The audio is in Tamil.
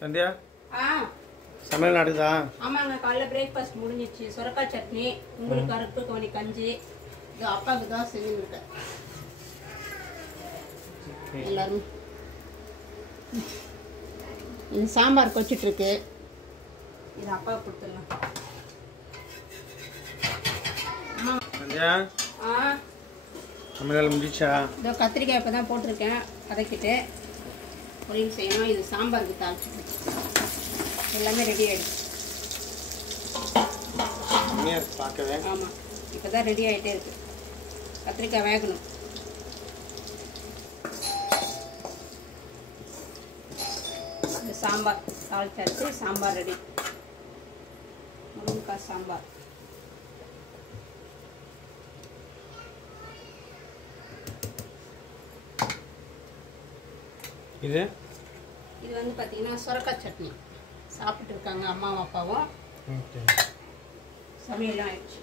சந்தியா சமையல் நடக்குதா? ஆமாங்க, காலைல பிரேக்ஃபாஸ்ட் முடிஞ்சிச்சு. சுரக்காய் சட்னி, உங்களுக்கு கருப்பு கவனி கஞ்சி, இது அப்பாவுக்கு தான் செஞ்சுருக்கேன். எல்லாரும் இது சாம்பார் கொச்சிட்டு இருக்கு. இது அப்பாவுக்கு கொடுத்துடலாம். சந்தியா சமையல் முடிச்சா? இதோ கத்திரிக்காய் இப்போ தான் போட்டிருக்கேன், வதக்கிட்டு பொரியல் செய்யணும். இது சாம்பாருக்கு தாளிச்சு எல்லாமே ரெடி ஆகிடுச்சு. பார்க்கவே ஆமாம், இப்போ தான் ரெடி ஆகிட்டே இருக்கு. கத்திரிக்காய் வேகணும். இந்த சாம்பார் தாளிச்சாச்சு. சாம்பார் ரெடி. முருங்கைக்காய் சாம்பார். இது இது வந்து பார்த்தீங்கன்னா சுரக்காய் சட்னி. சாப்பிட்டு இருக்காங்க அம்மாவும் அப்பாவும். சமையலும் ஆயிடுச்சு.